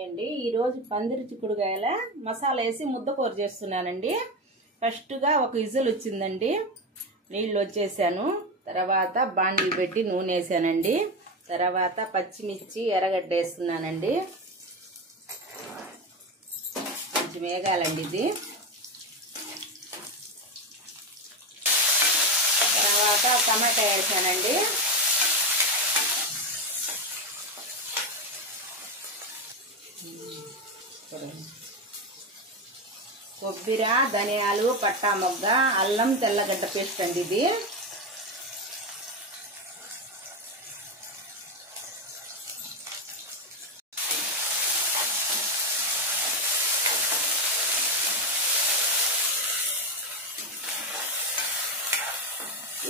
అండి ఈరోజు పందిరి చిక్కుడుకాయల మసాలా వేసి ముద్దకూర చేస్తున్నానండి. ఫస్ట్గా ఒక విజిల్ వచ్చిందండి, నీళ్ళు వచ్చేసాను. తర్వాత బాండీ పెట్టి నూనె వేసానండి. తర్వాత పచ్చిమిర్చి ఎర్రగడ్డ వేస్తున్నానండి. కొంచెం వేగాలండి ఇది. తర్వాత టమాటా వేసానండి. కొబ్బరి, ధనియాలు, పట్టా మొగ్గ, అల్లం, తెల్లగడ్డ పేస్ట్ అండి ఇది.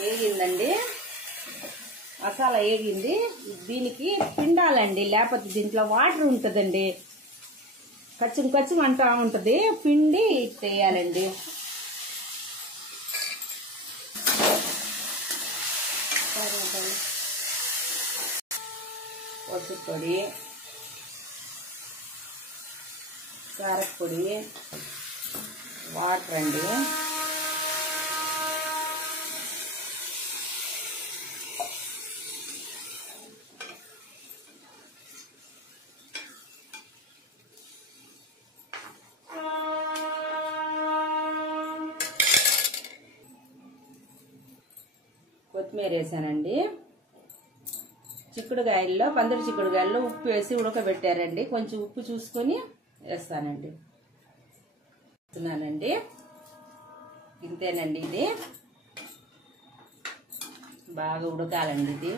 వేగిందండి, మసాలా వేగింది. దీనికి పిండాలండి, లేకపోతే దీంట్లో వాటర్ ఉంటుందండి, కచ్చం కచ్చం అంటా ఉంటుంది. పిండి వేయాలండి. పసుపొడి, కారపొడి, వాటర్ అండి. కొత్తిమీర వేసానండి. చిక్కుడుకాయల్లో, పందిరి చిక్కుడుకాయల్లో ఉప్పు వేసి ఉడకబెట్టారండి. కొంచెం ఉప్పు చూసుకొని వేస్తానండి. వేస్తున్నానండి. ఇంతేనండి, ఇది బాగా ఉడకాలండి. ఇది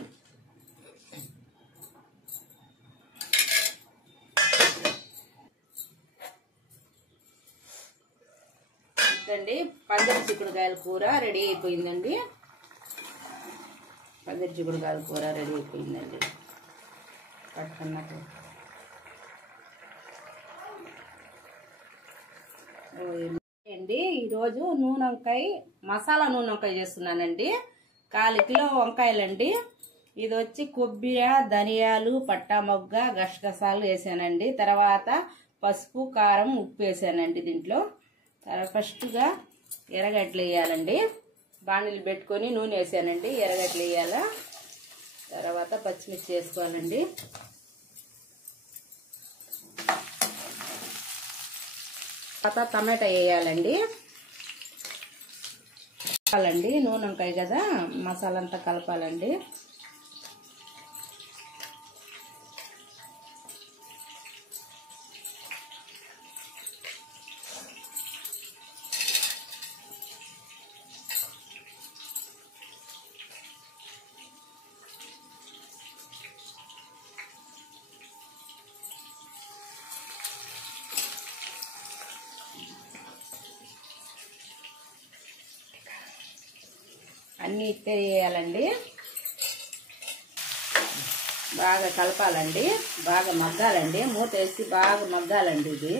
ఇంతండి, పందిరి చిక్కుడుకాయల కూర రెడీ అయిపోయిందండి. పందిరి చిక్కుడుకాయల కూర రెడీ అయిపోయిందండి. పట్టుకున్నట్టు అండి. ఈరోజు నూనె వంకాయ, మసాలా నూనె వంకాయ చేస్తున్నానండి. 1/4 కిలో వంకాయలండి. ఇది వచ్చి కొబ్బరి, ధనియాలు, పట్టా మొగ్గ, గసగసాలు వేసానండి. తర్వాత పసుపు, కారం, ఉప్పు వేసానండి దీంట్లో. ఫస్ట్గా ఎర్రగడ్డలు వేయాలండి. బాండీలు పెట్టుకొని నూనె వేసానండి. ఎర్రగడ్డలు వేయాలా. తర్వాత పచ్చిమిర్చి వేసుకోవాలండి. తర్వాత టమాటా వేయాలండి. కలపాలండి, నూనె వంకాయ కదా, మసాలా అంతా కలపాలండి. అన్నీ ఇట్టే వేయాలండి. బాగా కలపాలండి, బాగా మగ్గాలండి. మూత వేసి బాగా మగ్గాలండి. ఇది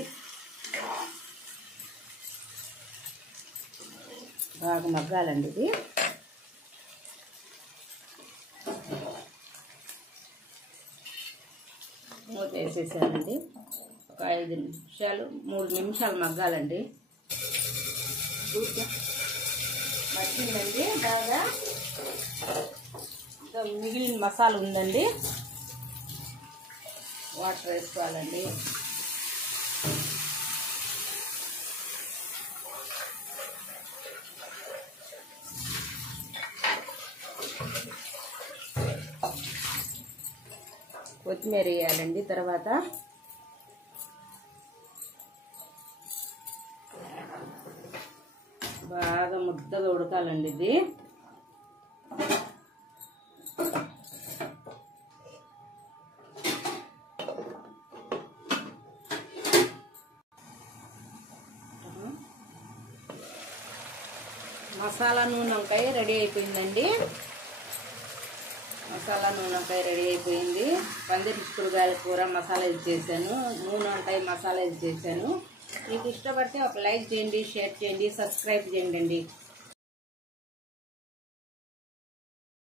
బాగా మగ్గాలండి. ఇది మూత వేసేసానండి. ఒక 5 నిమిషాలు 3 నిమిషాలు మగ్గాలండి. మగ్గిందండి బాగా. మిగిలిన మసాలా ఉందండి, వాటర్ వేసుకోవాలండి. కొత్తిమీర వేయాలండి. తర్వాత బాగా ముద్దగా ఉడకాలండి. ఇది మసాలా నూనె వంకాయ రెడీ అయిపోయిందండి. మసాలా నూనె వంకాయ రెడీ అయిపోయింది. పందిరి చిక్కుడుకాయల కూర మసాలా ఇది చేశాను. నూనె వంకాయ మసాలా ఇది చేశాను. మీకు ఇష్టపడితే ఒక లైక్ చేయండి, షేర్ చేయండి, సబ్స్క్రైబ్ చేయండి.